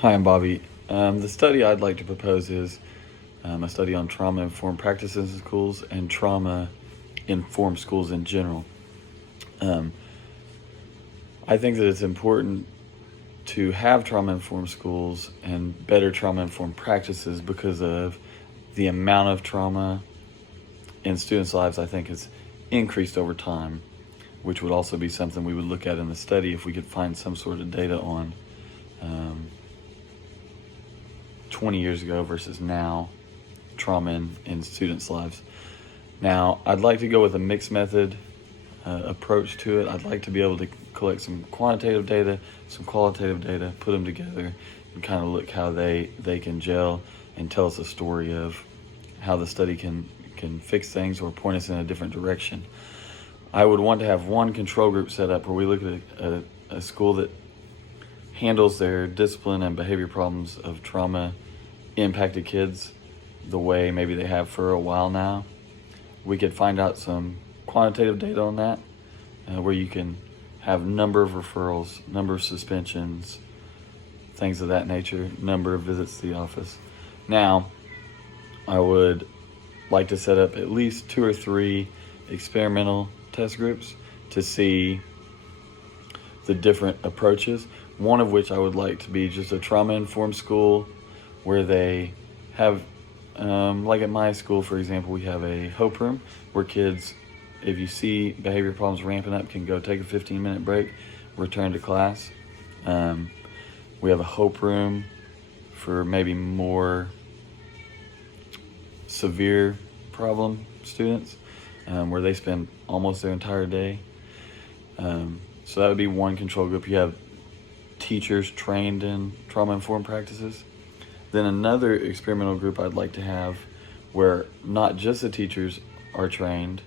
Hi, I'm Bobby. The study I'd like to propose is a study on trauma-informed practices in schools and trauma-informed schools in general. Um, I think that it's important to have trauma-informed schools and better trauma-informed practices because of the amount of trauma in students' lives. I think has increased over time, which would also be something we would look at in the study if we could find some sort of data on 20 years ago versus now trauma in students' lives. Now, I'd like to go with a mixed method approach to it. I'd like to be able to collect some quantitative data, some qualitative data, put them together, and kind of look how they can gel and tell us a story of how the study can fix things or point us in a different direction. I would want to have one control group set up where we look at a school that handles their discipline and behavior problems of trauma impacted kids the way maybe they have for a while now. We could find out some quantitative data on that, where you can have number of referrals, number of suspensions, things of that nature, number of visits to the office. Now, I would like to set up at least 2 or 3 experimental test groups to see the different approaches, one of which I would like to be just a trauma-informed school where they have, like at my school, for example, we have a hope room where kids, if you see behavior problems ramping up, can go take a 15-minute break, return to class. We have a hope room for maybe more severe problem students, where they spend almost their entire day. So that would be one control group. You have teachers trained in trauma-informed practices. Then another experimental group I'd like to have where not just the teachers are trained,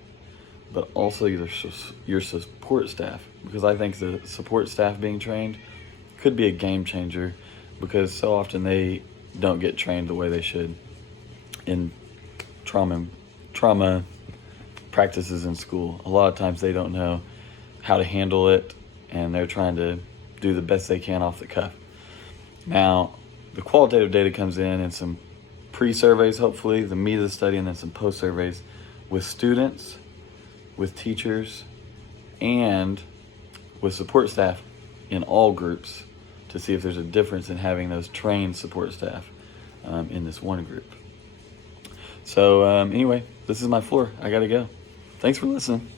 but also your support staff, because I think the support staff being trained could be a game changer, because so often they don't get trained the way they should in trauma practices in school. A lot of times they don't know how to handle it, and they're trying to do the best they can off the cuff. Now, the qualitative data comes in some pre-surveys, hopefully, the meat of the study, and then some post-surveys with students, with teachers, and with support staff in all groups to see if there's a difference in having those trained support staff in this one group. So anyway, this is my floor. I gotta go. Thanks for listening.